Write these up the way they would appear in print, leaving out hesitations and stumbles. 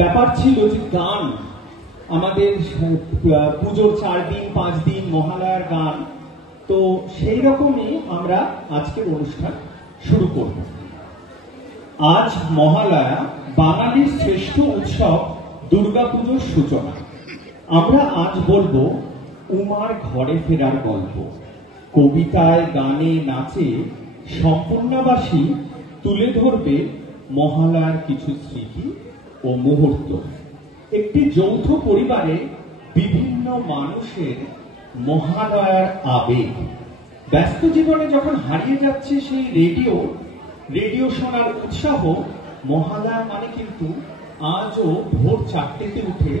ব্যাপার ছিল যে গান আমাদের পুজোর 4 দিন 5 দিন মহালয়ার গান, তো সেই রকমই আমরা আজকের অনুষ্ঠান শুরু করব। আজ মহালয়া, বাঙালির শ্রেষ্ঠ উৎসব দুর্গাপুজোর সূচনা। আমরা আজ বলবো উমার ঘরে ফেরার গল্প। কবিতায়, গানে, নাচে সম্পূর্ণবাসী তুলে ধরবে মহালয়ার কিছু স্মৃতি ও মুহূর্ত। একটি যৌথ পরিবারে বিভিন্ন মানুষের মহালয়ার আবেগ। ব্যস্ত জীবনে যখন হারিয়ে যাচ্ছে সেই রেডিও শোনার উৎসাহ, মহালয়া মানে কিন্তু আজও ভোর 4টেতে উঠে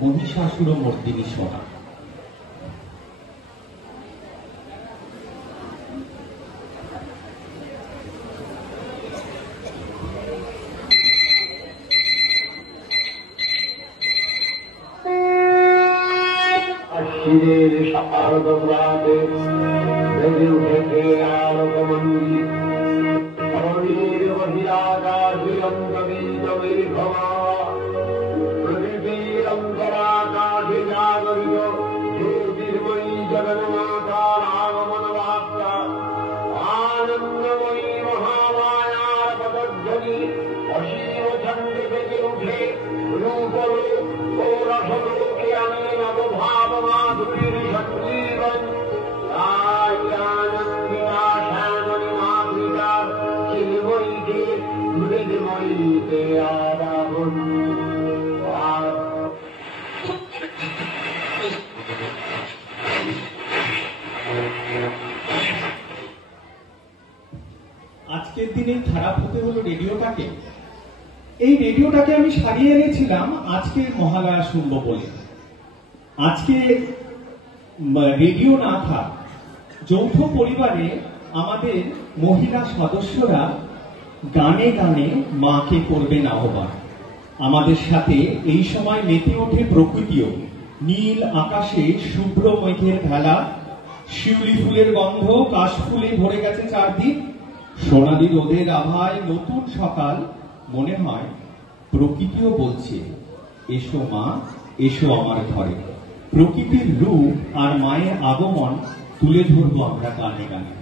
মহিষাসুর মর্দিনী শোনা। আশ্বিনের শারদ রাতে বেজে উঠেছে আলোকমঞ্জি, অনির বহিরাকাশে অন্তর্গীত মেঘমা, প্রকৃতির অন্তরাকাশে জাগরিত জ্যোতির্ময়ী জগন্মাতার আগমন বার্তা। আনন্দময়ী মহামায়ার পদধ্বনি অসীম ছন্দে বেজে উঠে রূপলোক ও রসলোকে আমি নবভাব মাধুরীর সঞ্জীবন। তাই আনন্দিতা শ্যামণী মাতৃকার চিন্ময়ীকে হৃদময়ীতে আবাহন। আজকের দিনে খারাপ হতে হলো রেডিওটাকে। এই রেডিওটাকে আমি সারিয়ে এনেছিলাম আজকে মহালয়া শুনবো বলে। আজকে রেডিও না থাক, যৌথ পরিবারে আমাদের মহিলা সদস্যরা গানে গানে মাকে করবেন আহ্বান। আমাদের সাথে এই সময় মেতে ওঠে প্রকৃতিও। নীল আকাশে শুভ্র মেঘের ভেলা, শিউলি ফুলের গন্ধ, কাশফুলে ভরে গেছে চারদিক। সোনালি রোদের আভায় নতুন সকাল, মনে হয় প্রকৃতিও বলছে এসো মা, এসো আমার ঘরে। প্রকৃতির রূপ আর মায়ের আগমন তুলে ধরবো আমরা গানে গানে।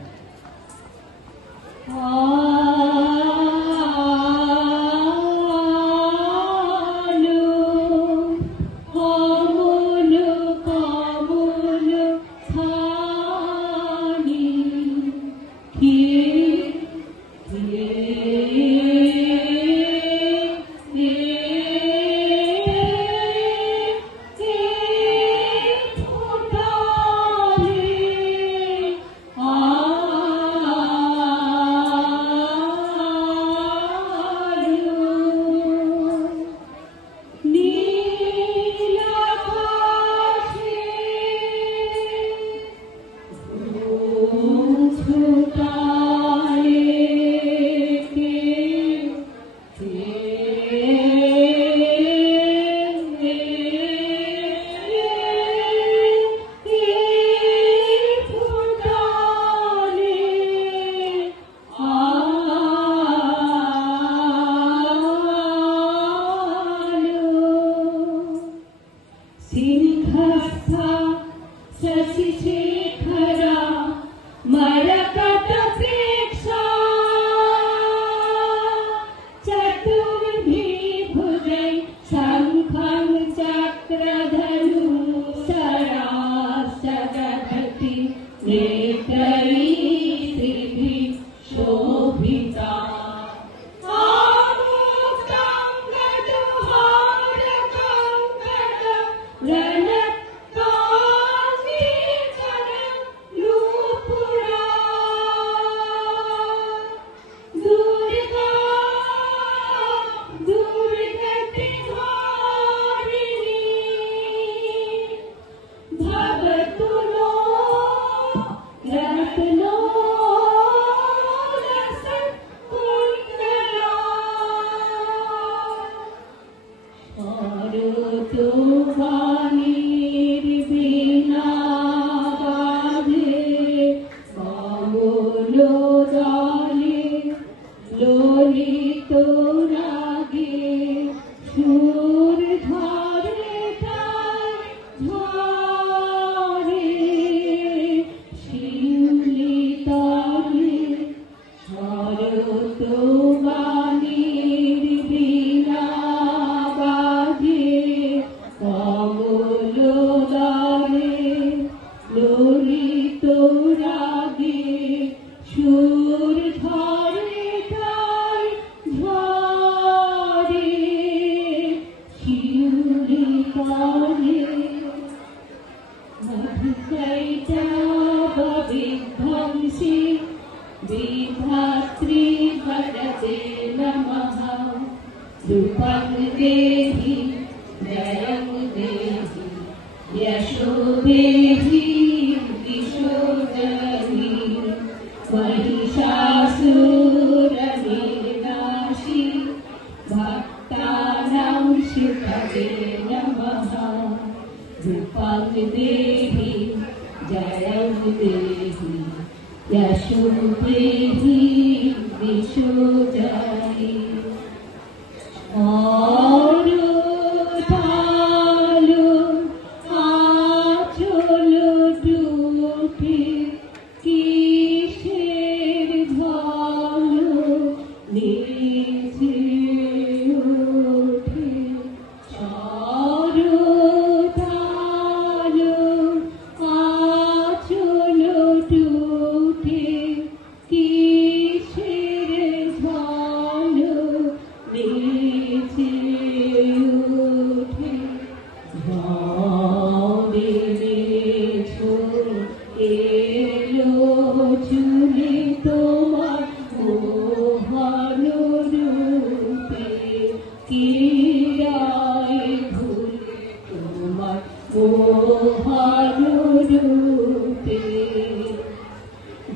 Rana বনে মধুকৈটা বিধ্বংসী বিধাত্রী ভরতে নমঃ রূপং দেহি জয়ং দেহি यशो देहि दिशो जहि महिषासुरनिर्नाशी भक्तानां शुभगे नमः रूपं देहि जयं देहि यशो देहि दिशो जहि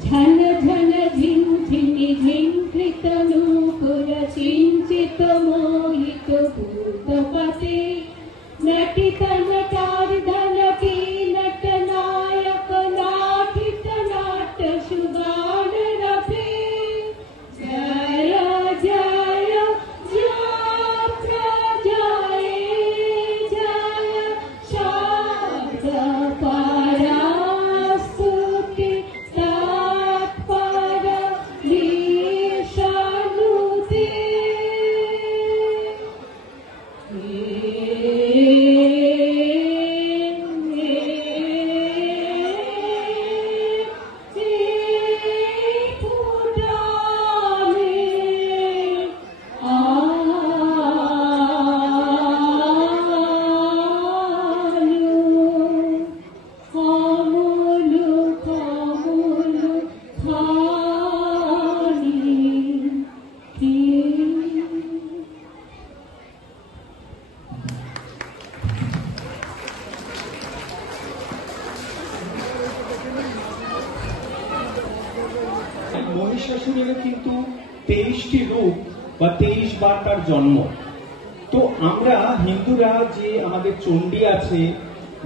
झन झन झिंझिनि झिंकृतनूपुर सिंचित मोहित भूतपते नटित नटार्दनटी नटनायक नाटित नाट सुगान रथे जय जय यात्रा जय जय शारद परास्तुति तत्पर विषानुते মহিষাসুরের কিন্তু 23টি রূপ বা 23 বার তার জন্ম। তো আমরা হিন্দুরা যে আমাদের চণ্ডী আছে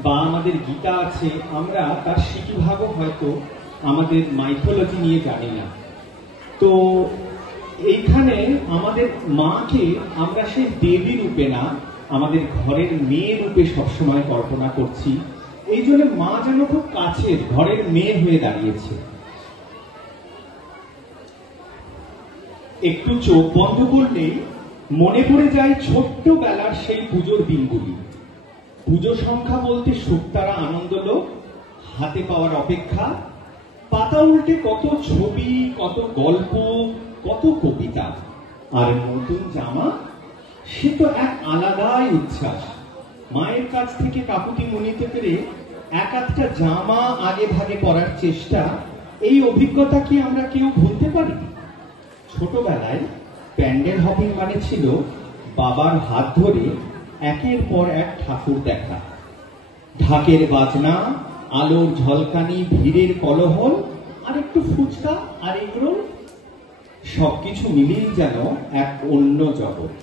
বা আমাদের গীতা আছে, আমরা তার সিকিভাগও হয়তো আমাদের মাইথোলজি নিয়ে জানি না। তো এইখানে আমাদের মাকে আমরা সেই দেবী রূপে না, আমাদের ঘরের মেয়ে রূপে সবসময় কল্পনা করছি। এই জন্য মা যেন খুব কাছের ঘরের মেয়ে হয়ে দাঁড়িয়েছে। একটু চোখ বন্ধ করলেই মনে পড়ে যায় ছোট্টবেলার সেই পুজোর দিনগুলি। পুজো সংখ্যা বলতে শুকতারা আনন্দলোক, হাতে পাওয়ার অপেক্ষা, পাতা উল্টে কত ছবি, কত গল্প, কত কবিতা, আর নতুন জামা, সে তো এক আলাদাই উচ্ছ্বাস। মায়ের কাছ থেকে কাকুতি মনিতে পেরে এক একটা জামা আগে ভাগে পরার চেষ্টা, এই অভিজ্ঞতা কি আমরা কেউ ভুলতে পারি? ছোটবেলায় প্যান্ডেল হপিং মানে ছিল বাবার হাত ধরে একের পর এক ঠাকুর দেখা, ঢাকের বাজনা, আলোর ঝলকানি, ভিড়ের কোলাহল, আর একটু ফুচকা আর এগরোল, সবকিছু মিলিয়ে যেন এক অন্য জগৎ।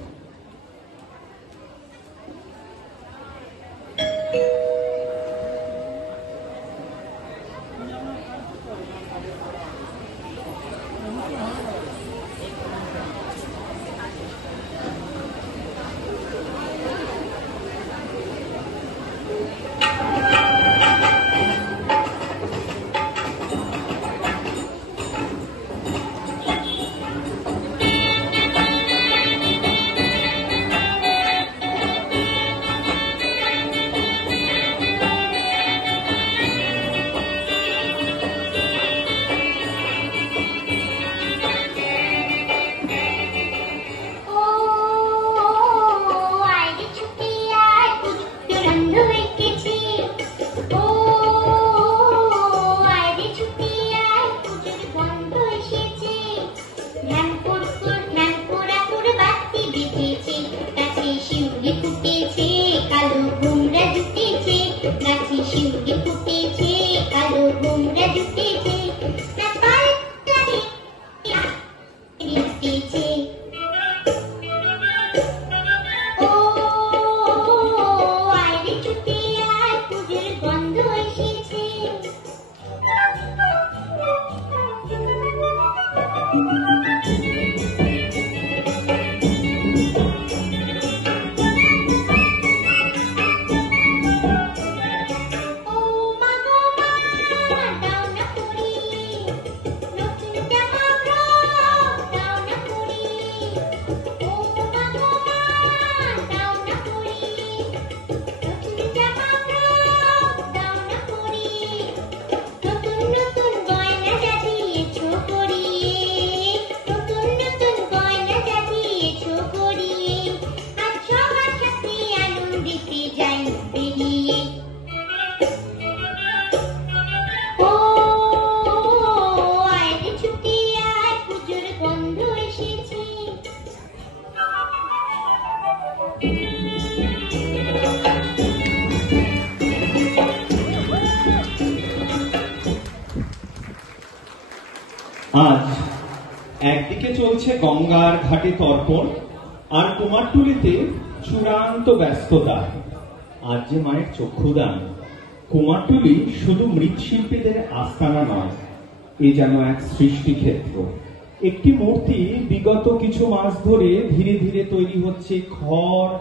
শিউলি ফুটেছে কালো গোমরা জুটেছে, গাছে শিউলি ফুটেছে কালো গোমরা জুটেছে, ও আইরে ছুটে আয় পুজোর গন্ধ এসেছে। আজ একদিকে চলছে গঙ্গার ঘাটে তর্পণ, আর কুমারটুলিতে চূড়ান্ত ব্যস্ততা। আজ যে মায়ের চক্ষুদান। কুমারটুলি শুধু মৃৎশিল্পীদের আস্তানা নয়, এ যেন এক সৃষ্টিক্ষেত্র। একটি মূর্তি বিগত কিছু মাস ধরে ধীরে ধীরে তৈরি হচ্ছে খড়,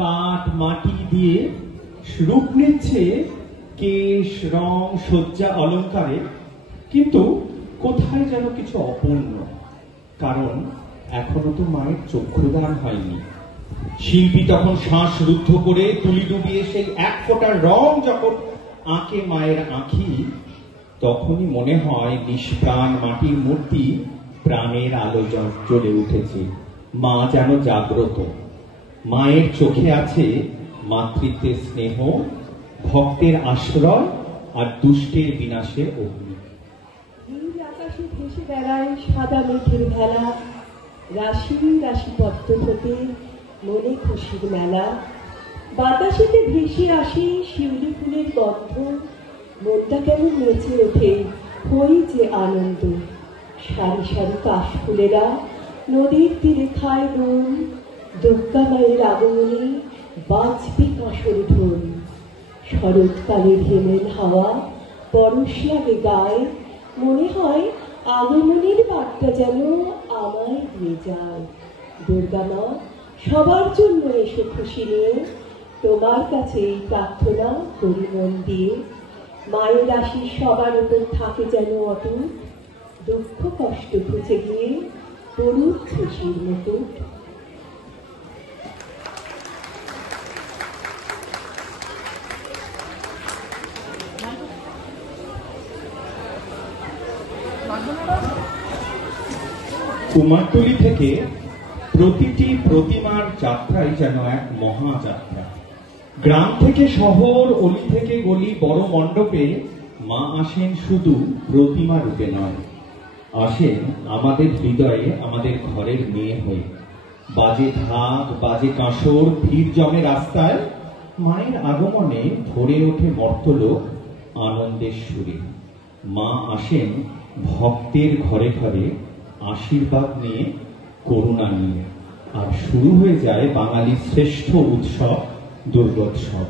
কাঠ, মাটি দিয়ে। রূপ নিচ্ছে কেশ, রং, সজ্জা, অলঙ্কারে, কিন্তু কোথায় যেন কিছু অপূর্ণ, কারণ এখনো তো মায়ের চক্ষুদান হয়নি। শিল্পী তখন শ্বাস রুদ্ধ করে তুলি ডুবিয়ে সেই এক ফোঁটা রং যখন আঁকে মায়ের আঁখি, তখনই মনে হয় নিষ্প্রাণ মাটির মূর্তি প্রাণের আলো জ্বলে উঠেছে। মা যেন জাগ্রত। মায়ের চোখে আছে মাতৃত্বের স্নেহ, ভক্তের আশ্রয় আর দুষ্টের বিনাশের অগ্নি। নীল আকাশে ভেসে বেড়ায় সাদা মেঘের ভেলা, রাশি রাশি পদ্ম ফোটে মনে খুশির মেলা। বাতাসেতে ভেসে আসে শিউলি ফুলের গন্ধ, মনটা কেমন নেচে ওঠে হই যে আনন্দ। সারি সারি কাশফুলেরা নদীর তীরে খায় নুন, দুর্গা মায়ের আগমনে বাজবে কাঁসর ঢোল। শরৎকালের হেমেল হাওয়া পরশ লাগে গায়ে, মনে হয় আগমনের বার্তা যেন আমায় দিয়ে যায়। দুর্গা মা, সবার জন্য এসে খুশি নিয়ে, তোমার কাছে এই প্রার্থনা করি মন দিয়ে। মায়ের আশীষ সবার উপর থাকে যেন অটুট, দুঃখ কষ্ট ঘুচে গিয়ে তরুণ খুশির মুকুট। কুমারটুলি থেকে প্রতিটি প্রতিমার যাত্রাই যেন এক মহাযাত্রা। গ্রাম থেকে শহর, অলি থেকে গলি, বড় মণ্ডপে মা আসেন শুধু প্রতিমা রূপে নয়, আসেন আমাদের হৃদয়ে, আমাদের ঘরের মেয়ে হয়ে। বাজে ঢাক, বাজে কাঁসর, ভিড় জমে রাস্তায়, মায়ের আগমনে ভরে ওঠে মর্তলোক আনন্দের সুরে। মা আসেন ভক্তের ঘরে ঘরে আশীর্বাদ নিয়ে, করুণা নিয়ে, আর শুরু হয়ে যায় বাঙালির শ্রেষ্ঠ উৎসব দুর্গোৎসব।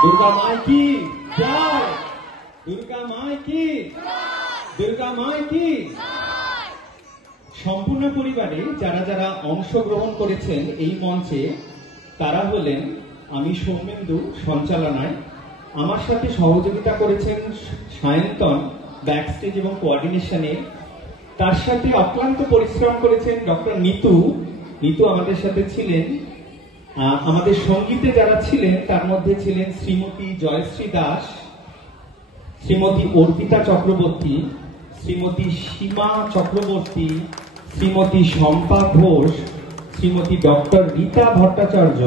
दुर्गा माई की जय, दुर्गा माई की, दुर्गा माई की। সম্পূর্ণ পরিবারে যারা যারা অংশগ্রহণ করেছেন এই মঞ্চে তারা হলেন আমি সৌমেন্দু সঞ্চালনায়, আমার সাথে সহযোগিতা করেছেন সায়ন্তন ব্যাকস্টেজ এবং কোঅর্ডিনেশনে, তার সাথে অক্লান্ত পরিশ্রম করেছেন ডক্টর নিতু। নিতু আমাদের সাথে ছিলেন। আমাদের সঙ্গীতে যারা ছিলেন তার মধ্যে ছিলেন শ্রীমতী জয়শ্রী দাস, শ্রীমতী অর্পিতা চক্রবর্তী, শ্রীমতী সীমা চক্রবর্তী, শ্রীমতী শম্পা ঘোষ, শ্রীমতী ডক্টর রীতা ভট্টাচার্য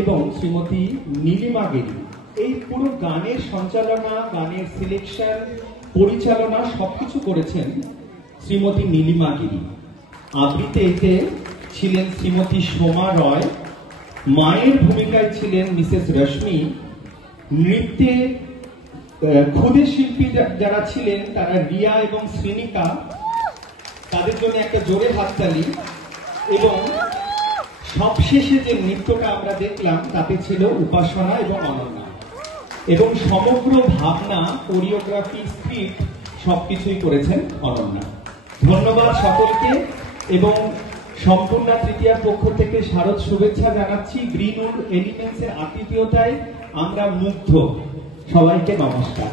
এবং শ্রীমতী নীলিমা গিরি। এই পুরো গানের সঞ্চালনা, গানের সিলেকশন, পরিচালনা সবকিছু করেছেন শ্রীমতী নীলিমা গিরি। আবৃত্তিতে ছিলেন শ্রীমতী সোমা রয়, মায়ের ভূমিকায় ছিলেন মিসেস রশ্মি, নৃত্যে ক্ষুদে শিল্পী যারা ছিলেন তারা রিয়া এবং শ্রীনিকা, তাদের জন্য একটা জোরে হাততালি। এবং সবশেষে যে নৃত্যটা আমরা দেখলাম তাতে ছিল উপাসনা এবং অনন্যা, এবং সমগ্র ভাবনা, কোরিওগ্রাফি, স্ক্রিপ্ট সবকিছুই করেছেন অনন্যা। ধন্যবাদ সকলকে এবং সম্পূর্ণা তৃতীয়ার পক্ষ থেকে শারদ শুভেচ্ছা জানাচ্ছি। গ্রিন উড এলিমেন্টস এর আতিথেয়তায় আমরা মুগ্ধ। সবাইকে নমস্কার।